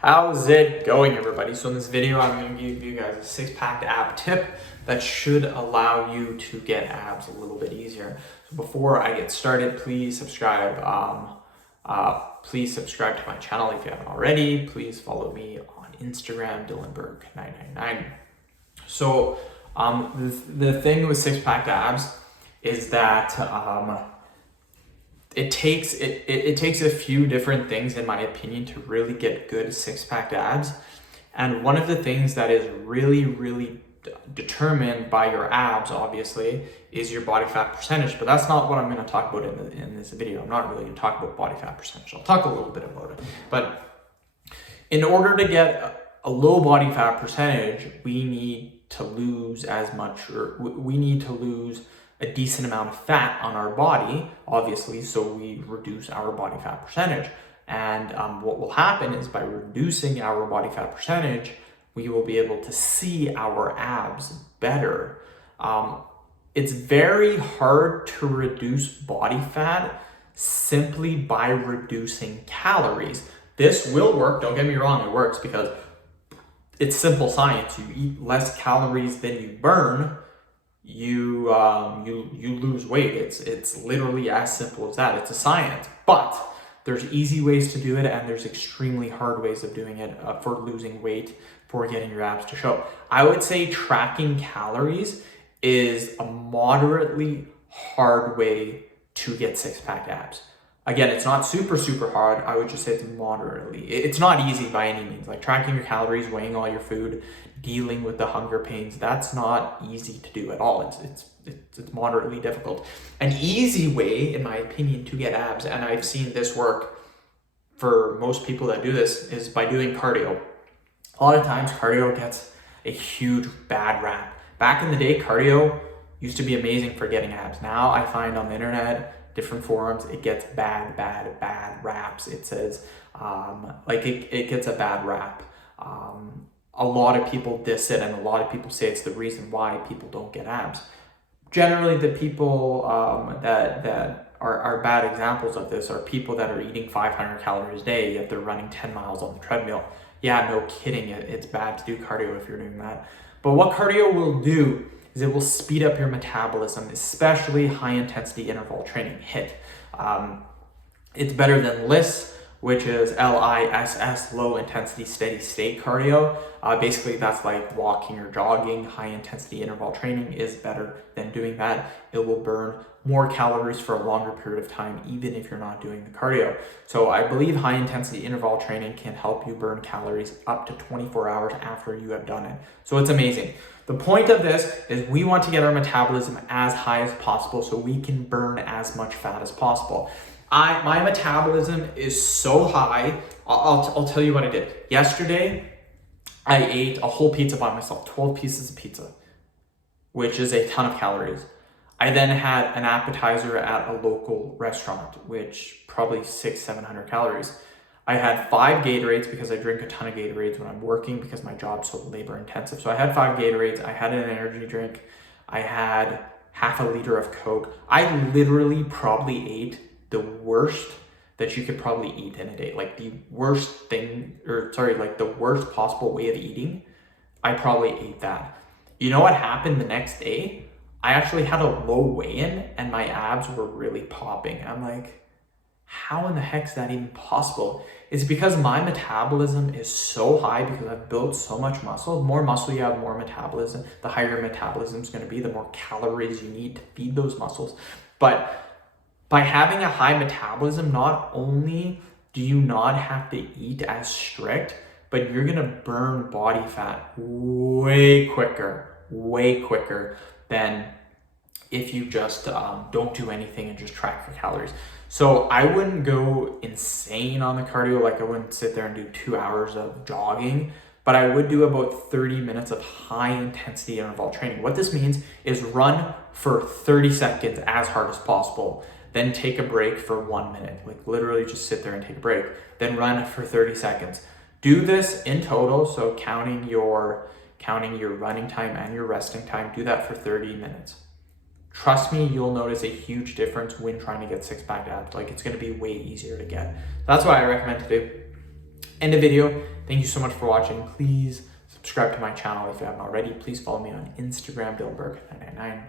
How's it going, everybody? So in this video, I'm going to give you guys a six-pack ab tip that should allow you to get abs a little bit easier. So before I get started, please subscribe. Please subscribe to my channel if you haven't already. Please follow me on Instagram, DylanBurke999. So the thing with six-pack abs is that it takes a few different things, in my opinion, to really get good six-pack abs. And one of the things that is really determined by your abs, obviously, is your body fat percentage. But that's not what I'm going to talk about in this video. I'm not really going to talk about body fat percentage. I'll talk a little bit about it. But in order to get a low body fat percentage, we need to lose a decent amount of fat on our body, obviously, so we reduce our body fat percentage. And what will happen is, by reducing our body fat percentage, we will be able to see our abs better. It's very hard to reduce body fat simply by reducing calories. This will work, don't get me wrong, it works because it's simple science. You eat less calories than you burn, you lose weight. It's literally as simple as that. It's a science. But there's easy ways to do it, and there's extremely hard ways of doing it for losing weight, for getting your abs to show. I would say tracking calories is a moderately hard way to get six-pack abs. Again, it's not super hard. I would just say it's moderately. It's not easy by any means. Like tracking your calories, weighing all your food, dealing with the hunger pains, that's not easy to do at all. It's moderately difficult. An easy way, in my opinion, to get abs, and I've seen this work for most people that do this, is by doing cardio. A lot of times cardio gets a huge bad rap. Back in the day, cardio used to be amazing for getting abs. Now I find on the internet, different forums, it gets bad raps. It says it gets a bad rap. A lot of people diss it, and a lot of people say it's the reason why people don't get abs. Generally, the people that are bad examples of this are people that are eating 500 calories a day, yet they're running 10 miles on the treadmill. Yeah, no kidding, it's bad to do cardio if you're doing that. But what cardio will do is it will speed up your metabolism, especially high intensity interval training, HIIT. It's better than LISS, which is LISS, low intensity steady state cardio. Basically that's like walking or jogging. High intensity interval training is better than doing that. It will burn more calories for a longer period of time, even if you're not doing the cardio. So I believe high intensity interval training can help you burn calories up to 24 hours after you have done it. So it's amazing. The point of this is we want to get our metabolism as high as possible so we can burn as much fat as possible. My metabolism is so high. I'll tell you what I did. Yesterday, I ate a whole pizza by myself, 12 pieces of pizza, which is a ton of calories. I then had an appetizer at a local restaurant, which probably 600-700 calories. I had 5 Gatorades because I drink a ton of Gatorades when I'm working because my job's so labor intensive. So I had 5 Gatorades, I had an energy drink, I had half a liter of Coke. I literally probably ate the worst that you could probably eat in a day. Like the worst possible way of eating. I probably ate that. You know what happened the next day? I actually had a low weigh-in and my abs were really popping. I'm like, how in the heck is that even possible? It's because my metabolism is so high because I've built so much muscle. The more muscle you have, more metabolism. The higher your metabolism is going to be, the more calories you need to feed those muscles. But by having a high metabolism, not only do you not have to eat as strict, but you're going to burn body fat way quicker than if you just don't do anything and just track your calories. So I wouldn't go insane on the cardio. Like I wouldn't sit there and do 2 hours of jogging, but I would do about 30 minutes of high intensity interval training. What this means is run for 30 seconds as hard as possible, then take a break for 1 minute. Like literally just sit there and take a break, then run for 30 seconds. Do this in total, so counting your running time and your resting time, do that for 30 minutes. Trust me, you'll notice a huge difference when trying to get six-pack abs. Like it's gonna be way easier to get. That's what I recommend to do. End the video. Thank you so much for watching. Please subscribe to my channel if you haven't already. Please follow me on Instagram, DylanBurke999.